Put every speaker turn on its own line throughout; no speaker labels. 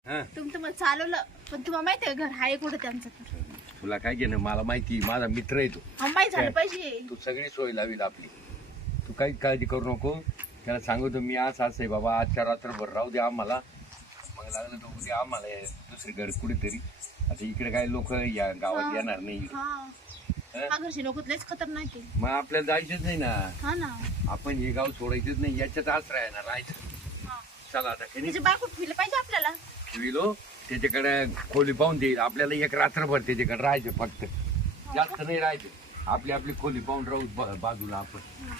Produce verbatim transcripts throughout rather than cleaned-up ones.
तुमचं मग चालवलं पण तुम्हाला माहिती आहे घर आहे कुठं त्यांचं तर
तुला काय घेणं मला माहिती माझा मित्र आहे तो
हा, माहित झालं पाहिजे.
तू सगळी सोय लावील आपली तू काही काळजी करू नको त्याला सांगतो मी आज असं आहे बाबा आजच्या रात्रभर राहू दे आम्हाला मग लागलं तर उद्या आम्हाला दुसरीकडे कुठेतरी आता इकडे काय लोक या गावात येणार नाही
हा घरचे लोक लयच खतरनाक आहे.
मग आपल्याला जायचंच नाही ना
हा ना
आपण हे गाव सोडायचंच नाही याच्यात आश्रय आहे ना राहायचं
हा.
चला आता काही
त्याची बायको ठेवली पाहिजे आपल्याला.
ठेविलो त्याच्याकडे खोली पाहून देईल आपल्याला एक रात्रभर त्याच्याकडे राहायचं फक्त जास्त नाही राहायचं आपली आपली खोली पाहून राहू ब- बाजूला आपण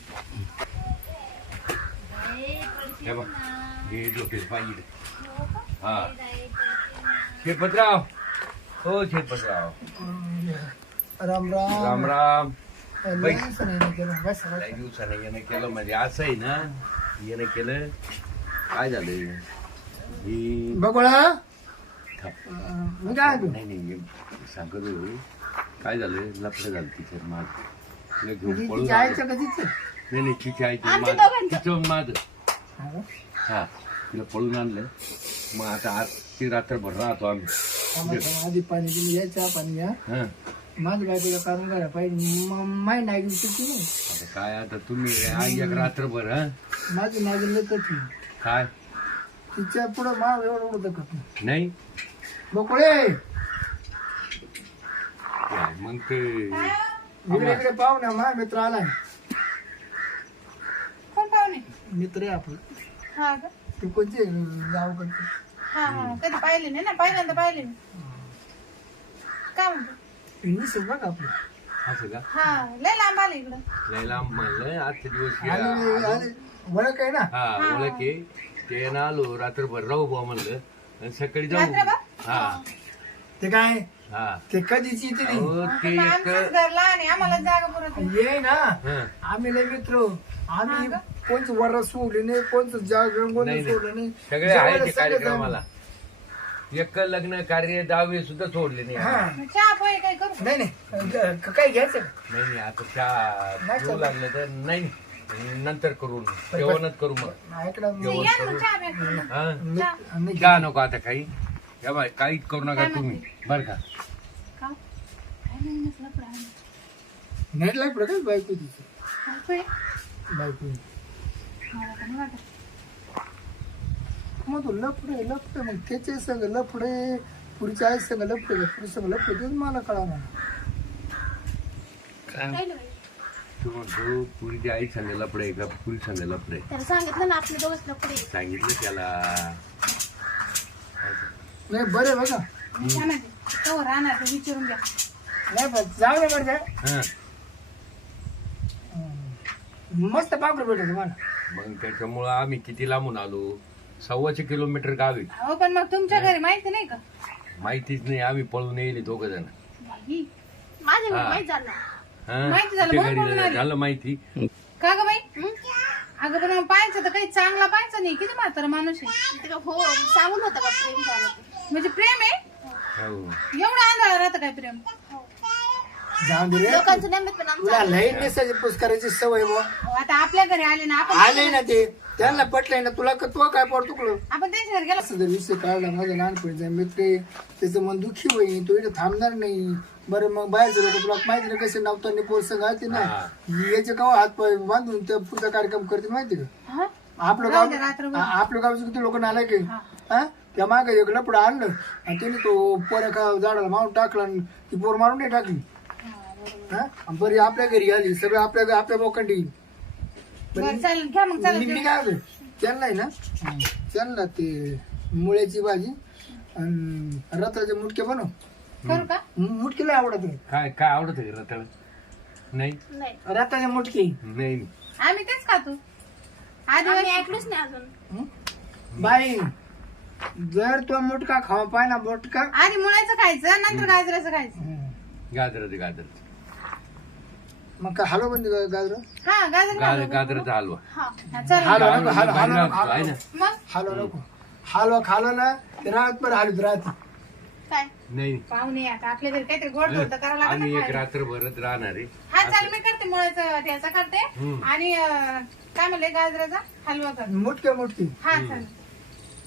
हे बघ हे डोक्यात पाहिजे हा शेरपतराव हो शेरपतराव
राम राम
राम राम
लय दिवसानं केलं. बस, बस.
काही दिवसानं येणं केलं म्हणजे असं आहे ना येणं केलं काय झालं ही
बघोळा
थांब.
मी काय म्हणतो?
नाही नाही सांगत होतो. काय झालं लफडं झालं तिचं माझ तिला घेऊन
ती-
पळून
तिच्या
आलो.
आईचं का तिचं?
नाही नाही तिची आई
आमच्या दोघांचं.
तिचं माझं
हा का?
हा तिला पळून आणलं मग आता आज ती रात्रभर राहतो आम्ही
थांबा, थांबा. आधी पाणी तुम्ही या चहा पाणी घ्या
हा
माझं बायकोला काढून घ्या पाहिजे म- माय नागिन किती नाही
आता काय आता तुम्ही आई एक रात्रभर हा
माझी नागिन लय कठी
काय
तिच्या पुढं माव एवढं एवढं दखत नाही
नाही
बकोळे
काय मग ते
इकडे इकडे पाहू ना माझा मित्र आलाय
कोण पाहुणे?
मित्र आहे आपलं
हा का?
तू कोणते गावाकडचे
हा हा कधी पाहिले नाही ना पहिल्यांदा पाहिले मी. काय म्हणतो?
इंग्लिश आहे बघ आपलं
असं का
हा लय लांब आले इकडं.
लय लांब म्हणलं आजचे दिवस
आणि
या-
आणि ओळख आहे ना
हा ओळख आहे ते ना आलो रात्रभर राहू बा म्हणलं आणि सकाळी जाऊ
रात्रभर?
हा
ते काय
हा
ते कधीच येते नाही
अहो, ते
पण
एक
आमचंच घर लहान आहे आम्हाला जागा पुरत नाही.
ये ना
हा.
आम्ही लय मित्र आम्ही कोणचं वर सोडले नाही कोणचं जाग
नाही,
कोणतं
नाही.
सोडलं नाही
सगळे
जेवायला
आहे ते
सगळं
कार्यक्रमाला एक लग्न कार्य दहावे सुद्धा सोडले नाही
हा
आम्ही.
चहा पोहे काय करू?
नाही नाही ग- काय घ्यायचं
नाही नाही आता चहा
नाही
पिऊ
चालत.
लागलं तर नाही नंतर करू जेवणच करू मग
ऐकलं मी.
जेवण
या ना
करू
चहा प्या करू.
हा
मी- नाही
चहा नको आता काही या बाय काहीच करू नका
काय
तुम्ही बर का
का? काय नाही नसलं पण आहे.
नाही लागलं काय बायको तिची
काय पोहे?
बायको
मला तर नाही वाटत.
मग तो लफडे लफडे मग त्याचे संग लफडे पुढच्या आई संग लफडे पुढे संग लफडे तेच मला कळणार
काय नाही बाई.
तू म्हणतो पुरीची आई सांगायला पडे का पुरी सांगायला पडे
त्याला सांगितलं ना आपले दोघच लपडे.
सांगितलं त्याला
नाही बरे बघा
मी काय म्हणते? तो राहणार तर विचारून द्या.
नाही पण जाऊ दे बरं काय
हा
मस्त पाकडं भेटत मला
मग त्याच्यामुळं आम्ही किती लांबून आलो सव्वाशे किलोमीटर गावी
हो पण मग तुमच्या घरी माहिती नाही का?
माहितीच नाही आम्ही पळून येईल दोघ जण
बाई, माझ्या घरी
हा.
माहित झालं.
हा?
माहिती झालं,
तिच्या
बरं
घरी
पळून आली.
झालं माहिती
का ग बाई? अगं पण मग पाहायचं तर काही चांगला पाहायचं नाही. किती म्हातारा माणूस आहे. ते हो सांगून होतं का प्रेम झालं ते. म्हणजे प्रेम आहे
हो
एवढं आंधळा राहतं काय प्रेम?
जाऊन दे रे
लोकांचं नेमत पण आमचं
तुला लई नेसाची पुष्काराची सवय बुवा
अहो, आता आपल्या घरी आले ना आपण
आले ना ते त्यांना पटलंय ना तुला क- तू काय पड तुकलं
आपण त्यांच्या घरी गेलो.
असं जर विषय काढला माझ्या लहानपणीचा मित्र आहे, त्याचं मन दुःखी होईल तो इथे थांबणार नाही बरं मग बाहेरचे लोक तुला माहिती ना कसे नावताना पोरसंग आहे ना
हा.
याचे का हात पाय बांधून त्या पुढचा कार्यक्रम करते माहिती का
हा?
आपलं
राहू
गाव
दे, रात्रभर.
आ- आपल्या गावचे किती लोक नालाय की
हा.
हा त्या मागे एक लपडं आणलं आणि त्याने तो पोऱ्या का झाडाला मारून टाकला आणि ती पोर मारून नाही टाकली हा आणि बरी आपल्या घरी आली सगळं आपल्या आपल्या बोकांडी
बरं चालेल घ्या मग
मी
चालेल
मी काय म्हणतो, त्यांना आहे ना त्यांना ते मुळ्याची भाजी आणि रताचे मुटके बनव
करू का?
मुटके लय आवडत आहे.
काय काय आवडत आहे रताळ नाही
नाही
रताचे मुटके
नाही
आम्ही तेच खातो आधी ऐकलंच नाही अजून.
हं? बाई जर तो मुटका खावा पाय ना मुटका
आधी मुळाचं खायचं नंतर गाजराचं खायचं.
हं.
गाजराचं गाजर
मग काय हलव बंद गाजर
हा गाजर
गाजर
घालू.
गाजराचा हलवा
हा हा, चालेल.
हलव नको हलव
बाहेर
हलव
राहतो, आहे
हलव
ना
मग
हलव नको हलवा खालो ना ते राहत पण हलत राहते
काय
नाही
पाहुणे आता आपल्या घरी काहीतरी गोड धोड तर करावं लागेल
आम्ही
ना
एक
खायला.
रात्रभरच राहणार आहे
हा चाल मी करते मुळाचं त्याचा करते
हम्म.
आणि अं, काय म्हणले गाजराचा हलवा करते.
मुटके मुटके
हा चालेल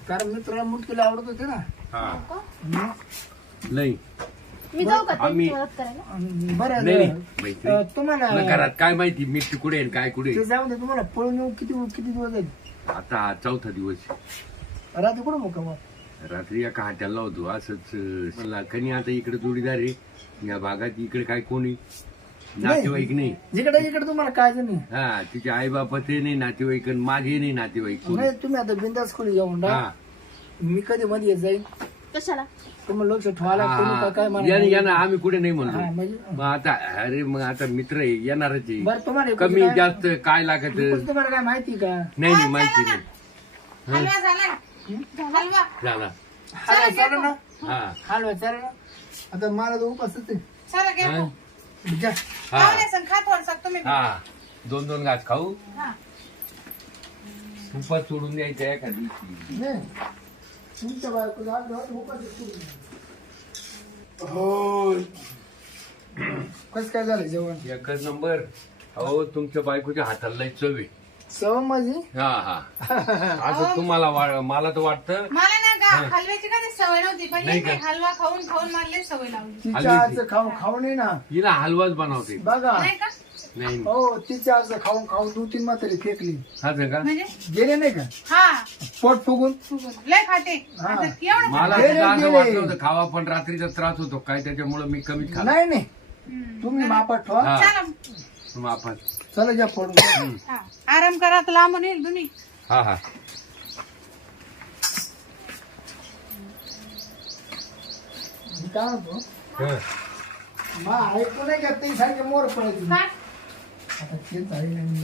कारण मित्राला मुटकीला आवडत होते ना.
हा
हं.
नाही
मी जाऊ का
आम्ही-
त्यांची मदत करायला?
अं, बरं
नाही
झालं.
मैत्री
अं, तुम्हाला
तुला घरात काय माहिती मिठी कुठे आहे आणि काय कुठे
ते
आहे?
जाऊ दे, तुम्हाला पळून येऊ किती किती दिवस जाईल.
आता हा चौथा दिवस
रात्री कुठं मुक्काम?
रात्री एका हाट्याला होतो असंच अं, म्हणला कनी आता इकडे जोडीदार आहे या भागात इकडे काय कोणी नातेवाईक नाही.
जिकडे इकडे तुम्हाला काय नाही.
हा तिचे आई बापा ते नाही नातेवाईक आणि माझे नाही नातेवाईक कोणी.
नाही तुम्ही आता बिंदास खोली जाऊन
हा
टाक. मी कधी मध्ये येत जाईल
कशाला?
तुम्हाला लक्ष ठेवायला कोणी का काय
हा.
म्हणा.
या- या ना आम्ही कुठे नाही
हा,
म्हणलो
म्हणजे
मग आता अरे मग आता मित्र आहे येणारच आहे.
बरं तुम्हाला
कमी
काय-
जास्त काय लागत
तुम्हाला काय माहिती का?
नाही नाही माहिती नाही
हलवा झाला हलवा
झाला
हलवा चालेल ना?
हा
हलवा चालेल ना? आता मला तर उपासच आहे.
चला घ्या
हा.
घ्या.
हा
पाहुणे सण खा थोडसा तुम्ही
हा दोन दोन घास खाऊ
हा.
तुपात सोडून द्यायचं एखाद दिवशी.
नाही तुमच्या बायकोला आग्रह उपासच सोडून द्या. हो कसं काय झालं जेवण?
एकच नंबर हो तुमच्या बायकोच्या हाताला लय चव आहे.
सव माझी
हा हा असं तुम्हाला वा- मला तर वाटतं
मला ना गा हलव्याची कधी सवय नव्हती पण
नाही
इथे
का?
हलवा खाऊन खाऊन मला लई सवय लावली.
तिच्या
हलव्याची.
आजचं खाऊन खाऊन आहे ना
हिला हलवाच बनवते
बघा.
नाही का?
नाही
हो तिच्या आजचं खाऊन खाऊन दोन तीन म्हातारी फेकली.
असं का
म्हणजे
गेले नाही का
हा
पोट फुगून?
फुगून. लय खाते
हा.
आता केवढं
मला
गेले,
सुद्धा असं
गेले.
वाटलं होतं खावा पण रात्रीचा त्रास होतो काय त्याच्यामुळे मी कमीच खाल्लं
नाही नाही
हम्म.
तुम्ही मापात ठेवा.
हा
चला
मग आपण
चला घ्या फोडून.
हा. आराम करा तर लांबून येईल तुम्ही.
हा हा
मी काय म्हणतो
हा.
मा ऐकू नाही का ते सारखे मोर पडायचे.
काय
आता तेच आहे नाही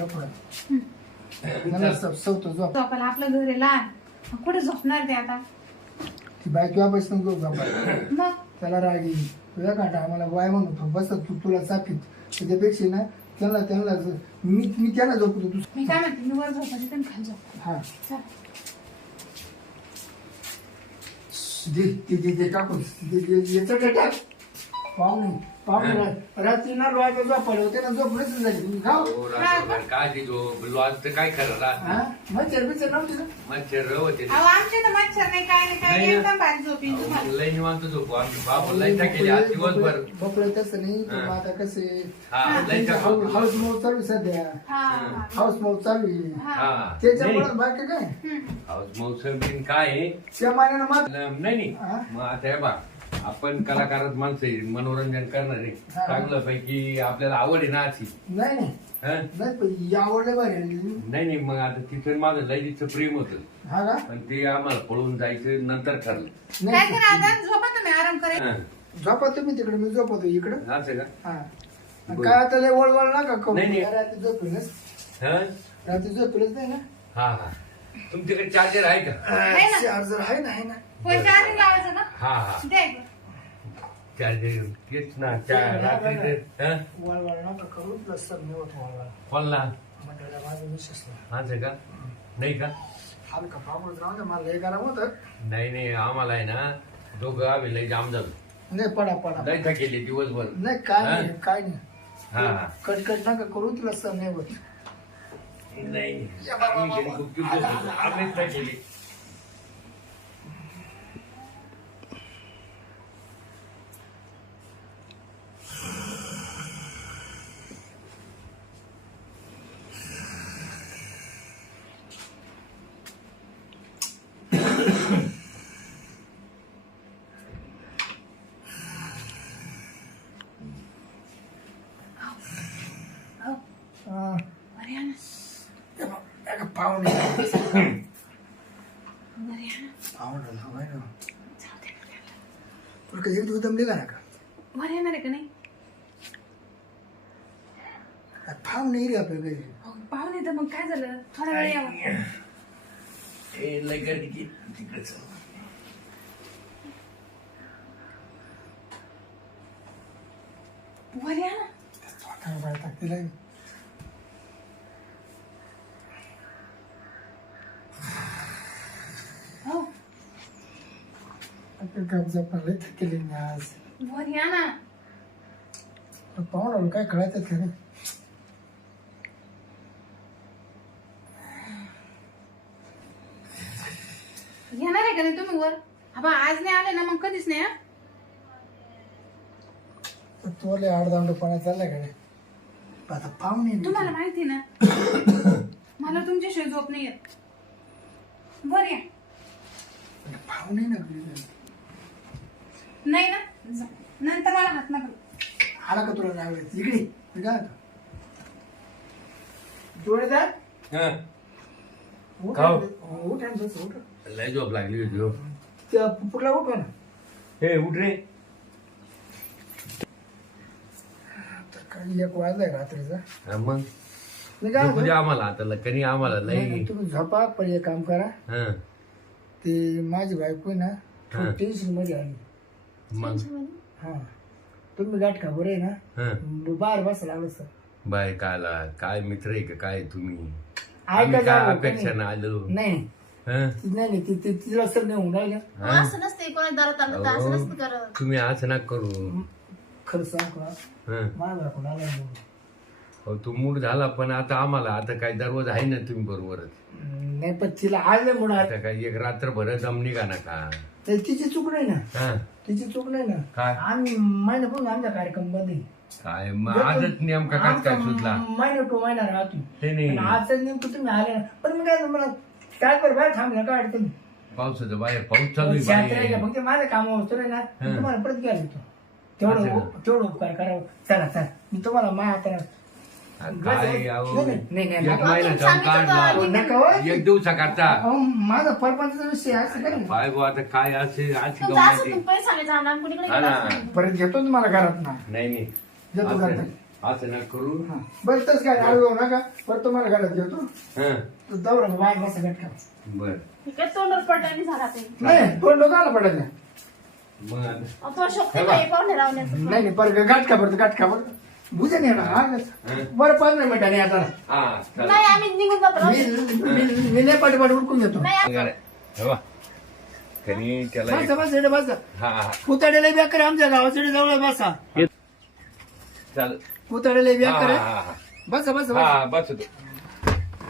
लपडा सवतो झोप.
झोपायला आपलं घर आहे लहान कुठे झोपणार ते आता
ती बायको वापस नको झोपा.
मग
त्याला रागी तुझ्या कांटा आम्हाला वाय म्हणतो बस तू तुला चाकीत त्याच्यापेक्षा ना त्यांना त्यांना मी मी त्यांना झोपतो तू.
मी काय म्हणते मी वर झोपायची तर खाली झोप.
हा
चला.
दे ते दे दे टाकून दे दे याचं टाक. पाहुणे पाहुणे रात्री ना रोज झोपायला होते ना झोपलेच झाली गाव.
हो, रात्रभर काय ते जो लॉज तर काय खरं राहत
हा मच्छर बिच्छर नव्हती ना.
मच्छर होते
अहो आमचे तर मच्छर नाही काय नाही काय नाही,
नाही.
एकदम भारी झोपीन तुम्हाला.
लय निवांत झोपू आम्ही बाबा लय केली आज दिवसभर
बपळे तसं नाही पण
हा.
आता कसे
हा लय
हाऊस मौज चालू आहे सध्या.
हा हा
हाऊस मौज चालू आहे.
हा.
हा
त्याच्यामुळे बाकी काय
हम्म.
हाऊस मौसम बिन काय आहे
त्या मान्यानं मात
नाही नाही
हा?
मग आता हे बा आपण कलाकारच माणसं आहे मनोरंजन करणार आहे
हा.
चांगलं पैकी आपल्याला आवड आहे ना अशी
नाही नाही
हा?
नाही पण या आवडले बरे.
नाही नाही मग आता तिथं माझं लयचं प्रेम होतं
हा का
पण ते आम्हाला पळून जायचं नंतर ठरलं
काय
नाही
करा आता झोपा तुम्ही आराम करा.
हा.
झोपा तुम्ही तिकडे मी झोपतो इकडं.
असं का
हा आणि
बरं.
काय आता लय वळवळ नका करू.
नाही, नाही.
रात्री झोपेलच
हा
रात्री झोपेलच नाही ना.
हा हा तुमच्याकडे चार्जर आहे का
आहे ना?
चार्जर आहे ना आहे ना.
होय चार्जिंग लावायचं ना
हा हा
द्या इकडं.
चार्जर तेच ना चा- रात्री हा
वळवळ नका करू प्लस सब नाही होत वळवळ.
कोणला
मंडळाला माझा विशेष नाही.
असं का नाही का
हलका पापड राहू दे मला लय गरम होतं.
नाही नाही आम्हाला आहे ना दोघं आम्ही लय जाम झालो
नाही पडा पडा
लय थकेले दिवसभर
नाही काय
हा?
नाही काय नाही.
हा हा
कटकट नका करू तुला सर नाही होत.
नाही आम्ही घरी गुपचूप झोपलो. आम्हीच थकेले
हो.
हा.
बरं आहे ना?
एका पाहुणे
बरं आहे ना?
पाहुणे हवाय ना
जाऊ दे ना त्याला.
तुला कधी तू दमली का ना का
बरं येणार आहे का नाही?
पाहुणे येईल आपल्या घरी.
हो, पाहुणे तर मग काय झालं थोडा वेळ यावं.
ए, लय गर्दी केली तिकडे चल.
बरं आहे ना?
काय बाय टाकतील
हो
कब्जा पडले थकेले मी आज.
बरं या ना.
पाहुणे काय कळायचं का रे.
घेणार आहे का नाही तुम्ही वर? हा आज नाही आले ना मग कधीच नाही. हा
तुला आडदांडपणा चाललाय का रे? आता पाहुणे
तुम्हाला माहिती ना मला तुमच्याशिवाय झोप नाही येत. वर या.
पाहुणे ना
नाही ना जा. नंतर मला हात नका.
आला का तुला नाव इकडे मी काय म्हणतो? जोडीदार
हा.
उठ
खाऊ.
उठ आणि बस, उठ.
लय झोप लागली होती हो.
त्या पुढला उठवा ना.
हे उठ रे.
तर काही एक वाजलाय रात्रीचा.
हा, मग
मी काय
झोपू
म्हणतो?
दे आम्हाला आता कधी आम्हाला
नाही,
लय.
नाही, तुम्ही झोपा पण एक काम करा.
हा
ते माझी बायको आहे ना
हा.
टेन्शन मध्ये आली.
मग
हा तुम्ही गाठ का बरं आहे ना
हा
बाहेर बसा लागलं सर.
बाय काला काय मित्र आहे का काय तुम्ही?
ऐका
आम्ही काय
जाऊ,
अपेक्षा
नाही
ना आलो.
नाही
हा?
नाही नाही ती- ती- तिला सर नाही होऊन राहिलं.
हा?
असं नसते कोणी दारात आलं तर असं
अहो,
नसतं करत.
तुम्ही असं ना करू.
खरं सांग का
हा.
माझा कोण आला नाही.
हो तू मूड झाला पण आता आम्हाला आता काय दररोज आहे ना तुम्ही बरोबरच.
नाही पण तिला आले म्हणून
आता काय एक रात्रभर दम निघा ना का?
तर तिची चूक नाही ना.
हा
तिची चूक नाही ना.
काय
आम्ही महिना पण आमच्या कार्यक्रम मध्ये
काय मग आजच नेमका काय काय सुचला
महिना टू महिना राहतो.
ते नाही
आजच नेमकं तुम्ही आले ना. पण मी काय मला काय कर बाहेर थांबलं काय अडचण
पावसाचं बाहेर पाऊस चालू आहे
शास्त्र आहे का?
बाहेर.
फक्त माझं काम असतो ना मी तुम्हाला परत घ्यायला येतो. तेवढं
असं
तेवढं उपकार करावं. चला चला मी तुम्हाला मा आता
काय अहो,
नाही, नाही, नाही,
एक
नका.
महिना जाऊन काढला
नका हो.
एक दिवसा काढता.
अहो, माझा परपंचा विषय आहे असं काय नाही.
काय गो आता काय असे आज
तुमचं असं तुम्ही पैसे सांगायचं आम्हाला कुणीकडे
हा
गेला
ना.
असं.
परत घेतो तुम्हाला घरात ना.
नाही नाही
देतो
असं
घरात.
असं ना करू.
हा. बरं तसं काय आळू नका परत तुम्हाला घरात घेतो.
हा
तर दौरा बाहेर बसा गटका.
बर
हे काय तोंडावर पडल्याने झाला ते.
नाही दोन डोकं आला पडायचं.
मग आता
अहो, तो शक्ती काय पाहुणे रावण्याचं.
नाही नाही परत गाठका परत गाठका परत बुझे नाही ना. बरं पंधरा मिनिटांनी आता
हा चला.
नाही आम्ही निघून जातो.
मी मी- मी नाही पाठी पाठी उडकून घेतो.
नाही आम्ही-
हे बघ. कधी त्याला
बसा बसा इकडे बसा.
हा हा
पुतळेला बेकर आमच्या गावाकडे जवळ बसा.
चाल
पुतळेला
हा
बेकर
हा हा
बसा बसा बसा.
हा बस होतो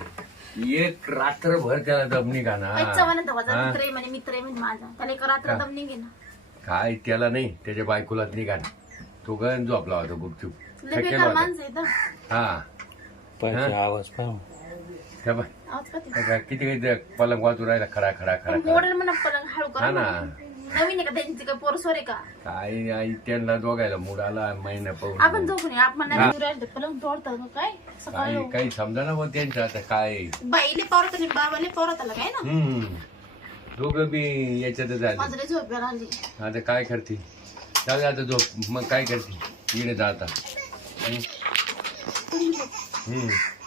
एक रात्रभर त्याला दम निघा ना.
आजचा म्हणत होता,
हा.
मित्र आहे म्हणे मित्र आहे म्हणे माझा. त्याला एक रात्र दम निघे ना.
काय त्याला नाही त्याच्या बायकोलाच निघा ना. तो गण झोपला होता गुपचूप
लय
थकेल
बेकार
होता.
माणसं आहे तर.
हा
पाहिजे आवाज पाहू.
त्या बाय
आवाज कधी?
त्या काय किती काही त्या पलंग वाजू राहिला खडा खडा खडा
पण
खडा.
मोडेल म्हणा पलंग हळू
हा
करा
ना.
म्हणा. नवीन आहे का त्यांची काय पोरसोर आहे का?
काय आई त्यांना दोघायला मूड आला महिना
आपण
पाहून
झोपून ये. आपण
हा.
नाही राहिले पलंग तोडतात का काय सकाळी.
काही काही समजा ना मग त्यांचं आता काय.
बाईले पावरत आणि बाबाले पावरत आला काय ना.
हम्म दोघं बी याच्यातच झाले.
माझं लय झोप यायला आली.
आता काय करते जाऊ दे आता झोप मग काय करते इकडे जाता हम्म. हम्म